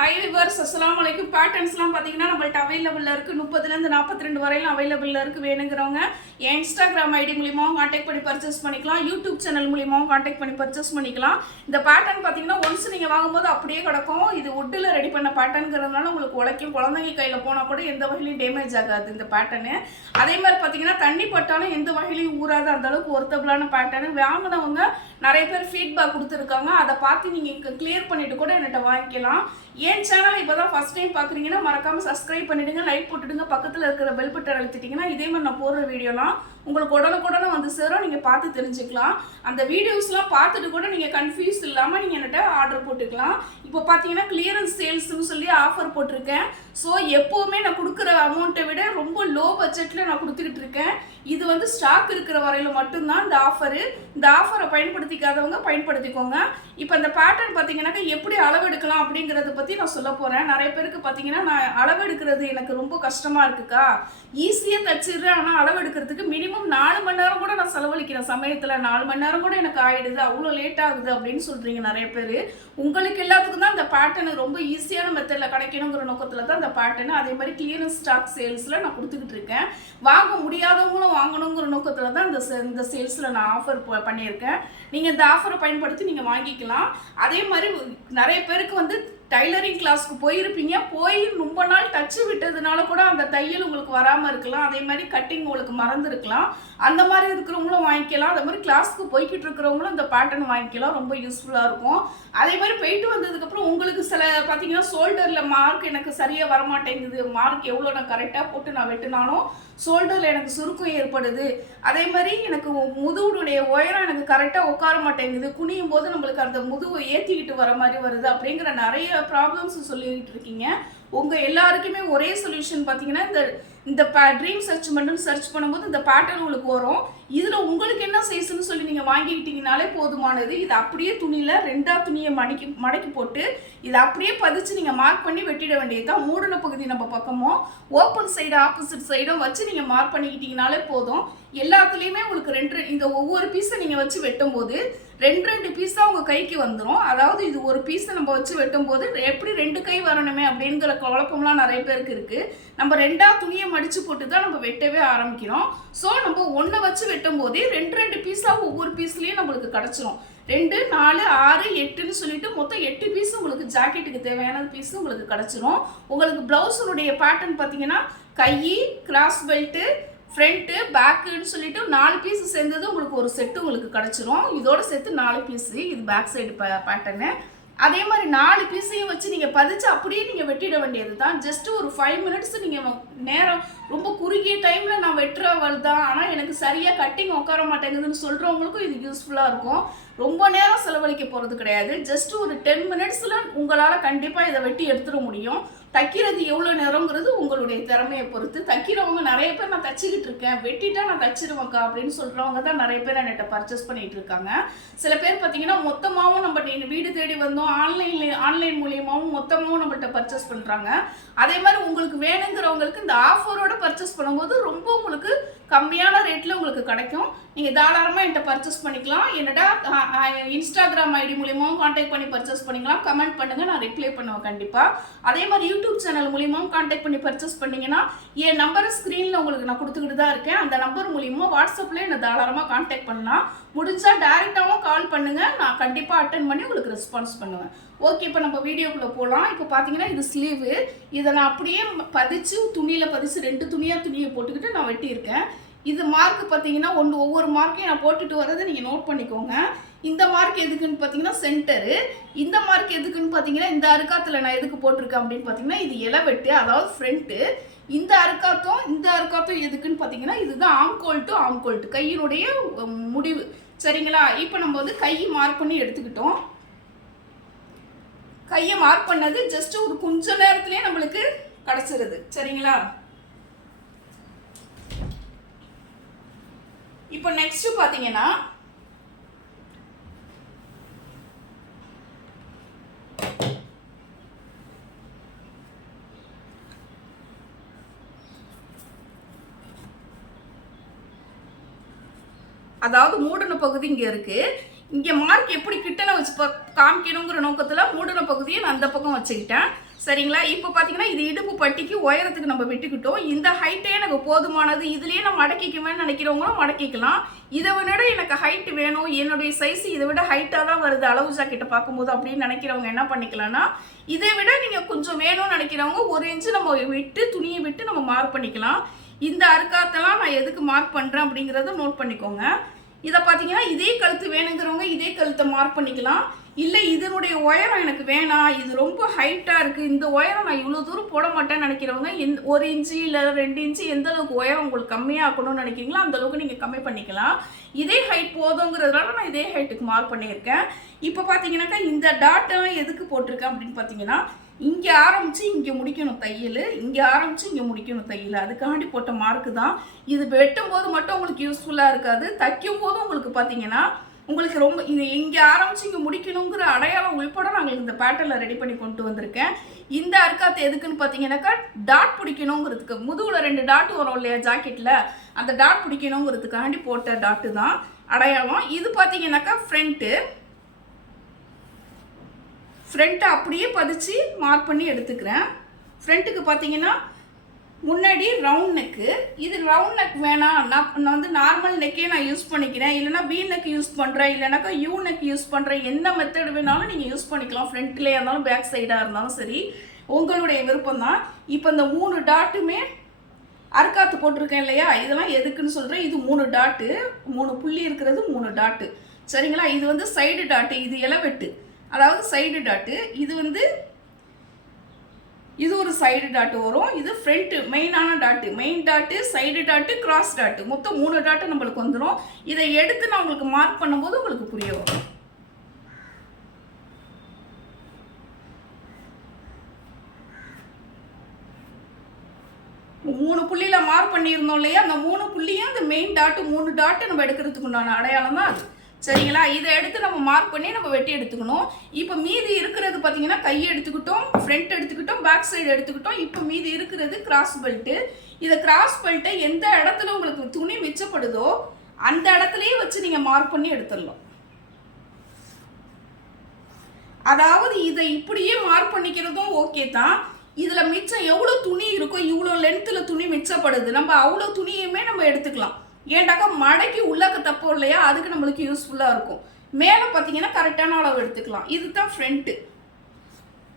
High viewers அஸ்லாம் வலைக்கும் பேட்டர்ன்ஸ்லாம் பார்த்தீங்கன்னா நம்மள்ட்ட அவைலபிளில் இருக்குது முப்பதுலேருந்து நாற்பத்தி ரெண்டு வரையிலும் அவைலபிளில் இருக்குது வேணுங்கிறவங்க. என் இன்ஸ்டாகிராம் ஐடி மூலியமாகவும் காண்டாக்ட் பண்ணி பர்ச்சேஸ் பண்ணிக்கலாம். யூடியூப் சேனல் மூலியமாகவும் காண்டாக்ட் பண்ணி பர்ச்சேஸ் பண்ணிக்கலாம். இந்த பேட்டர்ன் பார்த்தீங்கன்னா ஒன்ஸ் நீங்கள் வாங்கும்போது அப்படியே கிடக்கும். இது உட்டில் ரெடி பண்ண பேட்டர்னுங்கிறதுனால உங்களுக்கு உழைக்கும். குழந்தைங்க கையில் போனால் கூட எந்த வகையிலையும் டேமேஜ் ஆகாது இந்த பேட்டர்னு அதே மாதிரி பார்த்தீங்கன்னா தண்ணி பட்டாலும் எந்த வகையிலையும் ஊறாத. அந்தளவுக்கு ஒர்த்தபிளான பேட்டர்னு வாங்கினவங்க நிறைய பேர் ஃபீட்பேக் கொடுத்துருக்காங்க. அதை பார்த்து நீங்கள் கிளியர் பண்ணிவிட்டு கூட என்கிட்ட வாங்கிக்கலாம். என் சேனல் இப்போ தான் ஃபஸ்ட் டைம் பார்க்குறீங்கன்னா மறக்காமல் சப்ஸ்கிரைப் பண்ணிவிடுங்க லைக் போட்டுடுங்க. பக்கத்தில் இருக்கிற பெல் பட்டன் அழுத்திட்டிங்கன்னா இதே மாதிரி நான் போடுற வீடியோலாம் உங்களுக்கு உடனுக்குடனே வந்து சேரும். நீங்கள் பார்த்து தெரிஞ்சுக்கலாம். அந்த வீடியோஸ்லாம் பார்த்துட்டு கூட நீங்கள் கன்ஃபியூஸ் இல்லாமல் நீங்கள் என்கிட்ட ஆர்டர் போட்டுக்கலாம். இப்போ பார்த்தீங்கன்னா கிளியரன்ஸ் சேல்ஸ்னு சொல்லி ஆஃபர் போட்டிருக்கேன். ஸோ எப்போவுமே நான் கொடுக்குற அமௌண்ட்டை விட ரொம்ப லோ பட்ஜெட்டில் நான் கொடுத்துக்கிட்டு இருக்கேன். இது வந்து ஸ்டாக் இருக்கிற வரையில் மட்டும்தான் இந்த ஆஃபரு இந்த ஆஃபரை பயன்படுத்திக்காதவங்க பயன்படுத்திக்கோங்க. இப்போ இந்த பேட்டர்ன் பார்த்தீங்கன்னாக்கா எப்படி அளவெடுக்கலாம் அப்படிங்கிறத பற்றி நான் சொல்ல போகிறேன் நிறைய பேருக்கு பார்த்தீங்கன்னா நான் அளவெடுக்கிறது எனக்கு ரொம்ப கஷ்டமாக இருக்குக்கா. ஈஸியாக தச்சிடுறேன். ஆனால் அளவெடுக்கிறதுக்கு மினிமம் நாலு மணி நேரம் கூட நான் செலவழிக்கிறேன். சமயத்தில் நாலு மணி நேரம் கூட எனக்கு ஆகிடுது அவ்வளோ லேட் ஆகுது அப்படின்னு சொல்கிறீங்க நிறைய பேர். உங்களுக்கு எல்லாத்துக்கும் தான் அந்த பேட்டர்னு ரொம்ப ஈஸியான மெத்தடில் கிடைக்கணுங்கிற நோக்கத்தில் தான் அந்த பேட்டர்னு அதே மாதிரி கிளியரன்ஸ் ஸ்டாக் சேல்ஸில் நான் கொடுத்துக்கிட்டு இருக்கேன். வாங்க முடியாதவங்களும் வாங்கணுங்கிற நோக்கத்தில் தான் இந்த இந்த சேல்ஸில் நான் ஆஃபர் பண்ணியிருக்கேன். நீங்கள் இந்த ஆஃபரை பயன்படுத்தி நீங்கள் வாங்கிக்கலாம். அதே மாதிரி நிறைய பேருக்கு வந்து டைலரிங் கிளாஸ்க்கு போயிருப்பீங்க. போய் ரொம்ப நாள் டச்சு விட்டதுனால கூட அந்த தையல் உங்களுக்கு வராமல் இருக்கலாம். அதே மாதிரி கட்டிங் உங்களுக்கு மறந்துருக்கலாம். அந்த மாதிரி இருக்கிறவங்களும் வாங்கிக்கலாம். அதே மாதிரி கிளாஸ்க்கு போய்கிட்டு இருக்கிறவங்களும் இந்த பேட்டர்ன் வாங்கிக்கலாம். ரொம்ப யூஸ்ஃபுல்லாக இருக்கும். அதே மாதிரி போயிட்டு வந்ததுக்கப்புறம் உங்களுக்கு சில பார்த்தீங்கன்னா ஷோல்டரில் மார்க் எனக்கு சரியாக வரமாட்டேங்குது. மார்க் எவ்வளோ நான் கரெக்டாக போட்டு நான் வெட்டினாலும் ஷோல்டரில் எனக்கு சுருக்கம் ஏற்படுது. அதே மாதிரி எனக்கு முதுவுடைய உயரம் எனக்கு கரெக்டாக உட்கார மாட்டேங்குது. குனியும் போது நம்மளுக்கு அந்த முதுவை ஏற்றிக்கிட்டு வர மாதிரி வருது அப்படிங்கிற நிறைய ப்ராப்ளம்ஸ் சொல்லிட்டு இருக்கீங்க. உங்கள் எல்லாருக்குமே ஒரே சொல்யூஷன் பார்த்தீங்கன்னா இந்த இந்த ப ட்ரீம் சர்ச் மட்டும் சர்ச் பண்ணும்போது இந்த பேட்டர்ன் உங்களுக்கு வரும். இதில் உங்களுக்கு என்ன சைஸ்ன்னு சொல்லி நீங்கள் வாங்கிக்கிட்டீங்கனாலே போதுமானது. இது அப்படியே துணியில் ரெண்டா துணியை மடக்கி மடக்கி போட்டு இதை அப்படியே பதிச்சு நீங்கள் மார்க் பண்ணி வெட்டிட வேண்டியது தான் மூடின பகுதி நம்ம பக்கமும் ஓப்பன் சைடு ஆப்போசிட் சைடும் வச்சு நீங்கள் மார்க் பண்ணிக்கிட்டீங்கனாலே போதும். எல்லாத்துலேயுமே உங்களுக்கு ரெண்டு ரெண்டு- இந்த ஒவ்வொரு பீஸை நீங்கள் வச்சு வெட்டும்போது ரெண்டு ரெண்டு பீஸ் தான் உங்கள் கைக்கு வந்துடும் அதாவது இது ஒரு பீஸை நம்ம வச்சு வெட்டும்போது எப்படி ரெண்டு கை வரணுமே அப்படிங்கிற குழப்பம்லாம் நிறைய பேருக்கு இருக்குது நம்ம ரெண்டாக துணியை மடித்து போட்டு தான் நம்ம வெட்டவே ஆரம்பிக்கிறோம். ஸோ நம்ம ஒன்றை வச்சு வெட்டும் போதே ரெண்டு ரெண்டு பீஸாக ஒவ்வொரு பீஸ்லேயும் நம்மளுக்கு கிடச்சிரும். ரெண்டு நாலு ஆறு எட்டுன்னு சொல்லிட்டு மொத்தம் எட்டு பீஸ் உங்களுக்கு ஜாக்கெட்டுக்கு தேவையான பீஸ் உங்களுக்கு கிடச்சிரும். உங்களுக்கு ப்ளவுஸுடைய பேட்டர்ன் பார்த்தீங்கன்னா கை கிராஸ் பெல்ட்டு ஃப்ரண்ட்டு பேக்குன்னு சொல்லிட்டு நாலு பீஸ் சேர்ந்தது உங்களுக்கு ஒரு செட்டு உங்களுக்கு கிடச்சிரும். இதோட சேர்த்து நாலு பீஸு இது பேக் சைடு பேட்டர்னு அதே மாதிரி நாலு பீஸையும் வச்சு நீங்கள் பதிச்சு அப்படியே நீங்கள் வெட்டிட வேண்டியது தான் ஜஸ்ட் ஒரு ஃபைவ் மினிட்ஸ் நீங்கள் நேரம் ரொம்ப குறுகிய டைமில் நான் வெட்டுற தான் ஆனால் எனக்கு சரியாக கட்டிங் உட்கார மாட்டேங்குதுன்னு சொல்கிறவங்களுக்கும் இது யூஸ்ஃபுல்லாக இருக்கும். ரொம்ப நேரம் செலவழிக்க போகிறது கிடையாது. ஜஸ்ட் ஒரு டென் மினிட்ஸில் உங்களால் கண்டிப்பாக இதை வெட்டி எடுத்துட முடியும். தைக்கிறது எவ்வளோ நேரங்கிறது உங்களுடைய திறமையை பொறுத்து. தைக்கிறவங்க நிறைய பேர் நான் தைச்சிக்கிட்டு இருக்கேன். வெட்டிட்டா நான் தைச்சிருவேக்கா அப்படின்னு சொல்கிறவங்க தான் நிறைய பேர் என்கிட்ட பர்ச்சேஸ் பண்ணிட்டு இருக்காங்க. சில பேர் பார்த்தீங்கன்னா மொத்தமாகவும் நம்ம வீடு தேடி வந்தோம். ஆன்லைன்ல ஆன்லைன் மூலியமாகவும் மொத்தமாகவும் நம்மகிட்ட பர்ச்சேஸ் பண்ணுறாங்க அதே மாதிரி உங்களுக்கு வேணுங்கிறவங்களுக்கு இந்த ஆஃபரோட பர்ச்சேஸ் பண்ணும்போது ரொம்ப உங்களுக்கு கம்மியான ரேட்டில் உங்களுக்கு கிடைக்கும். நீங்கள் தாராளமாக என்கிட்ட பர்ச்சேஸ் பண்ணிக்கலாம். என்னடா இன்ஸ்டாகிராம் ஐடி மூலியமாகவும் காண்டாக்ட் பண்ணி பர்ச்சேஸ் பண்ணிக்கலாம். கமெண்ட் பண்ணுங்கள் நான் ரிப்ளை பண்ணுவேன் கண்டிப்பாக அதே மாதிரி யூடியூப் சேனல் மூலியமாகவும் காண்டாக்ட் பண்ணி பர்ச்சேஸ் பண்ணிங்கன்னா என் நம்பரை ஸ்க்ரீனில் உங்களுக்கு நான் கொடுத்துக்கிட்டு தான் இருக்கேன். அந்த நம்பர் மூலியமாக வாட்ஸ்அப்பில் என்னை தாராளமாக காண்டாக்ட் பண்ணலாம். முடிஞ்சால் டேரெக்டாகவும் கால் பண்ணுங்கள் நான் கண்டிப்பாக அட்டன் பண்ணி உங்களுக்கு ரெஸ்பான்ஸ் பண்ணுவேன். ஓகே இப்போ நம்ம வீடியோக்குள்ளே போகலாம் இப்போ பார்த்தீங்கன்னா இது ஸ்லீவு இதை நான் அப்படியே பதிச்சு துணியில் பதிச்சு ரெண்டு துணியாக துணியை போட்டுக்கிட்டு நான் வெட்டியிருக்கேன். இது மார்க் பார்த்தீங்கன்னா ஒன்று ஒவ்வொரு மார்க்கையும் நான் போட்டுட்டு வரதை நீங்கள் நோட் பண்ணிக்கோங்க. இந்த மார்க் எதுக்குன்னு பார்த்தீங்கன்னா சென்டரு இந்த மார்க் எதுக்குன்னு பார்த்தீங்கன்னா இந்த அருக்காத்தில் நான் எதுக்கு போட்டிருக்கேன் அப்படின்னு பார்த்தீங்கன்னா இது இலவெட்டு அதாவது ஃப்ரண்ட்டு இந்த அருக்காத்தும் இந்த அருக்காத்தும் எதுக்குன்னு பார்த்தீங்கன்னா இதுதான் ஆம்கோல் டு ஆம்கோல் டு கையினுடைய முடிவு. சரிங்களா? இப்போ நம்ம வந்து கை மார்க் பண்ணி எடுத்துக்கிட்டோம். கையை மார்க் பண்ணது ஜஸ்ட் ஒரு கொஞ்ச நேரத்துலேயே நம்மளுக்கு கிடச்சிருது. சரிங்களா? இப்போ நெக்ஸ்ட் பார்த்தீங்கன்னா அதாவது மூடின பகுதி இங்கே இருக்கு. இங்கே மார்க் எப்படி கிட்டன வச்சு காமிக்கணுங்கிற நோக்கத்தில் மூடின பகுதியை நான் அந்த பக்கம் வச்சுக்கிட்டேன். சரிங்களா? இப்போ பார்த்தீங்கன்னா இது இடுப்பு பட்டிக்கு உயரத்துக்கு நம்ம விட்டுக்கிட்டோம். இந்த ஹைட்டே எனக்கு போதுமானது. இதுலேயே நான் மடக்கிக்குவேன்னு நினைக்கிறவங்களும் மடக்கிக்கலாம் இதை விட எனக்கு ஹைட் வேணும். என்னுடைய சைஸ் இதை விட ஹைட்டாக தான் வருது. அளவு ஜாக்கெட்டை பார்க்கும்போது அப்படின்னு நினைக்கிறவங்க என்ன பண்ணிக்கலாம்னா இதை விட நீங்கள் கொஞ்சம் வேணும்னு நினைக்கிறவங்க ஒரு இன்ச்சு நம்ம விட்டு துணியை விட்டு நம்ம மார்க் பண்ணிக்கலாம். இந்த அறுக்காத்தெல்லாம் நான் எதுக்கு மார்க் பண்ணுறேன் அப்படிங்கிறத நோட் பண்ணிக்கோங்க. இதை பார்த்தீங்கன்னா இதே கழுத்து வேணுங்கிறவங்க இதே கழுத்தை மார்க் பண்ணிக்கலாம். இல்லை இதனுடைய உயரம் எனக்கு வேணாம். இது ரொம்ப ஹைட்டாக இருக்குது இந்த உயரம் நான் இவ்வளோ தூரம் போட மாட்டேன்னு நினைக்கிறவங்க எந் ஒரு இன்ச்சு இல்லை ரெண்டு இன்ச்சு எந்த அளவுக்கு உயரம் உங்களுக்கு கம்மியாகணும்னு நினைக்கிறீங்களோ அந்த அளவுக்கு நீங்கள் கம்மி பண்ணிக்கலாம். இதே ஹைட் போதுங்கிறதுனால நான் இதே ஹைட்டுக்கு மார்க் பண்ணியிருக்கேன். இப்போ பார்த்தீங்கன்னாக்கா இந்த டாட்டை எதுக்கு போட்டிருக்கேன் அப்படின்னு பார்த்தீங்கன்னா இங்கே ஆரம்பித்து இங்கே முடிக்கணும் தையல். இங்கே ஆரம்பித்து இங்கே முடிக்கணும் தையல். அதுக்காண்டி போட்ட மார்க்கு தான். இது வெட்டும் போது மட்டும் உங்களுக்கு யூஸ்ஃபுல்லாக இருக்காது. தைக்கும் போதும் உங்களுக்கு பார்த்தீங்கன்னா உங்களுக்கு ரொம்ப இது இங்கே ஆரம்பித்து இங்கே முடிக்கணுங்கிற அடையாளம் உள்பட நாங்கள் இந்த பேட்டர்னில் ரெடி பண்ணி கொண்டு வந்திருக்கேன். இந்த அர்க்காத்து எதுக்குன்னு பார்த்தீங்கன்னாக்கா டாட் பிடிக்கணுங்கிறதுக்கு. முதுகில் ரெண்டு டாட் வரும் இல்லையா ஜாக்கெட்டில் அந்த டாட் பிடிக்கணுங்கிறதுக்காண்டி போட்ட டாட்டு தான் அடையாளம். இது பார்த்தீங்கன்னாக்கா ஃப்ரண்ட்டு ஃப்ரண்ட்டை அப்படியே பதிச்சு மார்க் பண்ணி எடுத்துக்கிறேன். ஃப்ரண்ட்டுக்கு பார்த்தீங்கன்னா முன்னாடி ரவுண்ட் நெக்கு இது ரவுண்ட் நெக் வேணாம். நான் நான் வந்து நார்மல் நெக்கே நான் யூஸ் பண்ணிக்கிறேன். இல்லைனா பி நெக் யூஸ் பண்ணுறேன் இல்லைனாக்கா யூ நெக் யூஸ் பண்ணுறேன் எந்த மெத்தட் வேணாலும் நீங்கள் யூஸ் பண்ணிக்கலாம். ஃப்ரண்ட்லேயே இருந்தாலும் பேக் சைடாக இருந்தாலும் சரி. உங்களுடைய விருப்பம் தான் இப்போ இந்த மூணு டாட்டுமே அறுக்காத்து போட்டிருக்கேன் இல்லையா? இதெல்லாம் எதுக்குன்னு சொல்கிறேன் இது மூணு டாட்டு மூணு புள்ளி இருக்கிறது மூணு டாட்டு சரிங்களா? இது வந்து சைடு டாட்டு இது இலவெட்டு அதாவது சைடு டாட்டு இது வந்து இது ஒரு சைடு டாட்டு வரும். இது ஃப்ரண்ட்டு மெயினான dot main dot side dot cross dot மொத்தம் மூணு டாட்டு நம்மளுக்கு வந்துடும் இதை எடுத்து நான் உங்களுக்கு மார்க் பண்ணும்போது உங்களுக்கு புரிய வரும். மூணு புள்ளியில் மார்க் பண்ணியிருந்தோம் இல்லையா? அந்த மூணு புள்ளியும் அந்த மெயின் டாட்டு மூணு டாட்டு நம்ம எடுக்கிறதுக்கு உண்டான அடையாளம் தான் அது. சரிங்களா? இதை எடுத்து நம்ம மார்க் பண்ணி நம்ம வெட்டி எடுத்துக்கணும். இப்போ மீதி இருக்கிறது பார்த்தீங்கன்னா கை எடுத்துக்கிட்டோம் ஃப்ரண்ட் எடுத்துக்கிட்டோம் பேக் சைடு எடுத்துக்கிட்டோம். இப்போ மீதி இருக்கிறது கிராஸ் பெல்ட்டு இதை கிராஸ் பெல்ட்டை எந்த இடத்துல உங்களுக்கு துணி மிச்சப்படுதோ அந்த இடத்துலையே வச்சு நீங்கள் மார்க் பண்ணி எடுத்துடலாம். அதாவது இதை இப்படியே மார்க் பண்ணிக்கிறதும் ஓகே தான். இதில் மிச்சம் எவ்வளோ துணி இருக்கோ இவ்வளோ லென்த்தில் துணி மிச்சப்படுது. நம்ம அவ்வளோ துணியுமே நம்ம எடுத்துக்கலாம். ஏண்டாக்கா மடக்கி உள்ளக்க தப்போ இல்லையா? அதுக்கு நம்மளுக்கு யூஸ்ஃபுல்லாக இருக்கும். மேலே பார்த்தீங்கன்னா கரெக்டான அளவு எடுத்துக்கலாம். இதுதான் ஃப்ரண்ட்டு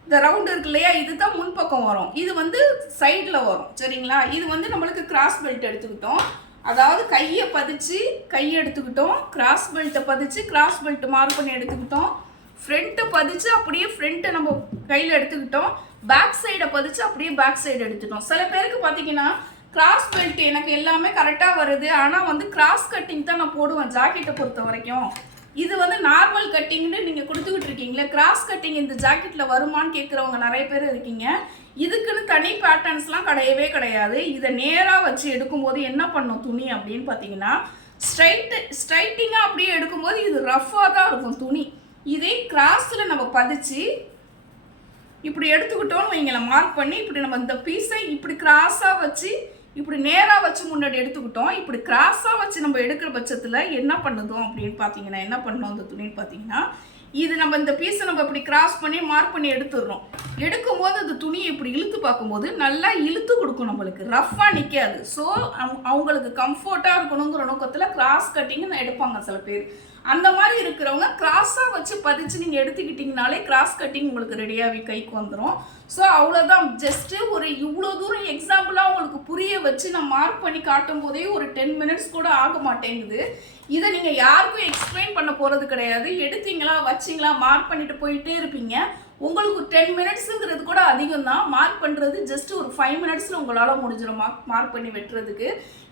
இந்த ரவுண்டு இருக்கு இல்லையா? இது தான் முன்பக்கம் வரும். இது வந்து சைடில் வரும். சரிங்களா? இது வந்து நம்மளுக்கு கிராஸ் பெல்ட் எடுத்துக்கிட்டோம். அதாவது கையை பதிச்சு கையை எடுத்துக்கிட்டோம். கிராஸ் பெல்ட்டை பதிச்சு கிராஸ் பெல்ட் மார்க் பண்ணி எடுத்துக்கிட்டோம். ஃப்ரண்ட்டை பதிச்சு அப்படியே ஃப்ரண்ட்டை நம்ம கையில் எடுத்துக்கிட்டோம். பேக் சைடை பதிச்சு அப்படியே பேக் சைடு எடுத்துட்டோம் சில பேருக்கு பார்த்தீங்கன்னா கிராஸ் பெல்ட் எனக்கு எல்லாமே கரெக்டாக வருது. ஆனால் வந்து கிராஸ் கட்டிங் தான் நான் போடுவேன் ஜாக்கெட்டை பொறுத்த வரைக்கும். இது வந்து நார்மல் கட்டிங்னு நீங்கள் கொடுத்துக்கிட்டு இருக்கீங்களே கிராஸ் கட்டிங் இந்த ஜாக்கெட்டில் வருமான்னு கேட்குறவங்க நிறைய பேர் இருக்கீங்க. இதுக்குன்னு தனி பேட்டர்ன்ஸ்லாம் கிடையவே கிடையாது. இதை நேராக வச்சு எடுக்கும்போது என்ன பண்ணும் துணி அப்படின்னு பார்த்தீங்கன்னா ஸ்ட்ரைட்டு ஸ்ட்ரைட்டிங்காக அப்படியே எடுக்கும்போது இது ரஃப்பாக தான் இருக்கும் துணி. இதே கிராஸில் நம்ம பதிச்சு இப்படி எடுத்துக்கிட்டோன்னு வைங்களேன் மார்க் பண்ணி இப்படி நம்ம இந்த பீஸை இப்படி கிராஸாக வச்சு இப்படி நேராக வச்சு முன்னாடி எடுத்துக்கிட்டோம். இப்படி கிராஸாக வச்சு நம்ம எடுக்கிற பட்சத்தில் என்ன பண்ணுதோம் அப்படின்னு பார்த்தீங்கன்னா என்ன பண்ணோம் அந்த துணின்னு பார்த்தீங்கன்னா இது நம்ம இந்த பீஸை நம்ம இப்படி கிராஸ் பண்ணி மார்க் பண்ணி எடுத்துடுறோம். எடுக்கும்போது அந்த துணியை இப்படி இழுத்து பார்க்கும்போது நல்லா இழுத்து கொடுக்கும் நம்மளுக்கு. ரஃப்பாக நிற்காது ஸோ அவங்களுக்கு கம்ஃபர்ட்டாக இருக்கணுங்கிற நோக்கத்தில் கிராஸ் கட்டிங்னு எடுப்பாங்க சில பேர். அந்த மாதிரி இருக்கிறவங்க கிராஸாக வச்சு பதிச்சு நீங்கள் எடுத்துக்கிட்டிங்கனாலே கிராஸ் கட்டிங் உங்களுக்கு ரெடியாகி கைக்கு வந்துடும் ஸோ அவ்வளோதான் ஜஸ்ட்டு ஒரு இவ்வளோ தூரம் எக்ஸாம்பிளாக உங்களுக்கு புரிய வச்சு நான் மார்க் பண்ணி காட்டும் போதே ஒரு டென் மினிட்ஸ் கூட ஆக மாட்டேங்குது. இதை நீங்கள் யாருக்கும் எக்ஸ்பிளைன் பண்ண போகிறது கிடையாது. எடுத்தீங்களா வச்சிங்களா மார்க் பண்ணிட்டு போயிட்டே இருப்பீங்க. உங்களுக்கு டென் மினிட்ஸுங்கிறது கூட அதிகம் தான் மார்க் பண்ணுறது ஜஸ்ட் ஒரு ஃபைவ் மினிட்ஸில் உங்களால் முடிஞ்சிடும். மார்க் மார்க் பண்ணி வெட்டுறதுக்கு.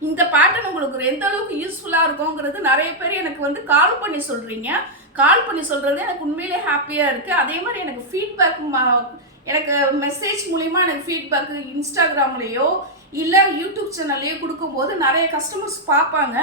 இந்த பேட்டர்ன் உங்களுக்கு எந்த அளவுக்கு யூஸ்ஃபுல்லாக இருக்குங்கிறது நிறைய பேர் எனக்கு வந்து கால் பண்ணி சொல்கிறீங்க கால் பண்ணி சொல்கிறது எனக்கு உண்மையிலே ஹாப்பியாக இருக்குது அதே மாதிரி எனக்கு ஃபீட்பேக் எனக்கு மெசேஜ் மூலிமா எனக்கு ஃபீட்பேக்கு இன்ஸ்டாகிராம்லேயோ இல்லை யூடியூப் சேனல்லையோ கொடுக்கும்போது நிறைய கஸ்டமர்ஸ் பார்ப்பாங்க.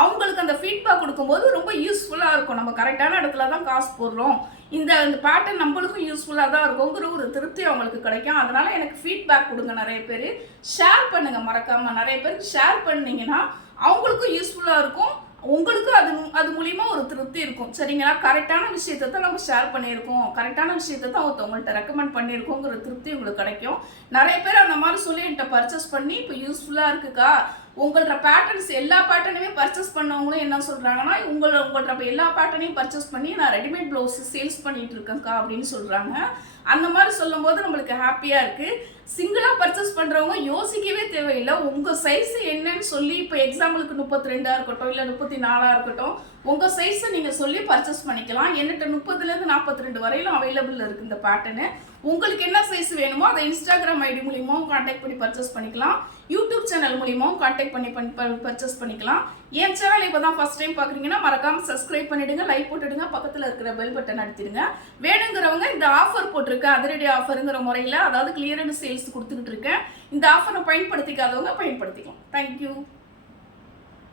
அவங்களுக்கு அந்த ஃபீட்பேக் கொடுக்கும்போது ரொம்ப யூஸ்ஃபுல்லாக இருக்கும். நம்ம கரெக்டான இடத்துல தான் காசு போடுறோம். இந்த இந்த பாட்டை நம்மளுக்கும் யூஸ்ஃபுல்லாக தான் இருக்குங்கிற ஒரு திருப்தி அவங்களுக்கு கிடைக்கும். அதனால் எனக்கு ஃபீட்பேக் கொடுங்க நிறைய பேர். ஷேர் பண்ணுங்கள் மறக்காமல் நிறைய பேருக்கு ஷேர் பண்ணிங்கன்னா அவங்களுக்கும் யூஸ்ஃபுல்லாக இருக்கும். உங்களுக்கும் அது அது மூலிமா ஒரு திருப்தி இருக்கும். சரிங்களா? கரெக்டான விஷயத்தை தான் நம்ம ஷேர் பண்ணியிருக்கோம். கரெக்டான விஷயத்தை தான் ஒருத்தவங்கள்ட்ட ரெக்கமெண்ட் பண்ணியிருக்கோங்கிற திருப்தி உங்களுக்கு கிடைக்கும். நிறைய பேர் அந்த மாதிரி சொல்லி என்கிட்ட பர்ச்சேஸ் பண்ணி இப்போ யூஸ்ஃபுல்லாக இருக்குக்கா. உங்களோட பேட்டர்ன்ஸ் எல்லா பேட்டர்னுமே பர்ச்சேஸ் பண்ணவங்களும் என்ன சொல்கிறாங்கன்னா உங்களோட உங்கள்கிட்ட எல்லா பேட்டர்னையும் பர்ச்சேஸ் பண்ணி நான் ரெடிமேட் ப்ளவுஸ் சேல்ஸ் பண்ணிட்டு இருக்கேன்க்கா அப்படின்னு சொல்கிறாங்க அந்த மாதிரி சொல்லும்போது நம்மளுக்கு ஹாப்பியாக இருக்குது சிங்கிளாக பர்ச்சேஸ் பண்ணுறவங்க யோசிக்கவே தேவையில்லை. உங்கள் சைஸ் என்னன்னு சொல்லி இப்போ எக்ஸாம்பிளுக்கு முப்பத்தி ரெண்டாக இருக்கட்டும் இல்லை முப்பத்தி நாலாக இருக்கட்டும் உங்கள் சைஸை நீங்கள் சொல்லி பர்ச்சேஸ் பண்ணிக்கலாம். என்கிட்ட முப்பதுலேருந்து நாற்பத்தி ரெண்டு வரையிலும் அவைலபிள் இருக்குது இந்த பேட்டர்னு உங்களுக்கு என்ன சைஸ் வேணுமோ அதை இன்ஸ்டாகிராம் ஐடி மூலியமாகவும் காண்டாக்ட் பண்ணி பர்ச்சேஸ் பண்ணிக்கலாம். யூடியூப் சேனல் மூலியமாகவும் காண்டாக்ட் பண்ணி பண்ணி பர்ச்சேஸ் பண்ணிக்கலாம். என் சேனல் இப்போ தான் ஃபஸ்ட் டைம் பார்க்குறீங்கன்னா மறக்காமல் சப்ஸ்கிரைப் பண்ணிடுங்க லைக் போட்டுடுங்க பக்கத்தில் இருக்கிற பெல் பட்டன் அழுத்திடுங்க வேணுங்கிறவங்க இந்த ஆஃபர் போட்டிருக்கேன் அதிரடி ஆஃபருங்கிற முறையில் அதாவது கிளியரன்ஸ் சேல்ஸ் கொடுத்துக்கிட்டு இருக்கேன். இந்த ஆஃபரை பயன்படுத்திக்காதவங்க பயன்படுத்திக்கலாம். தேங்க்யூ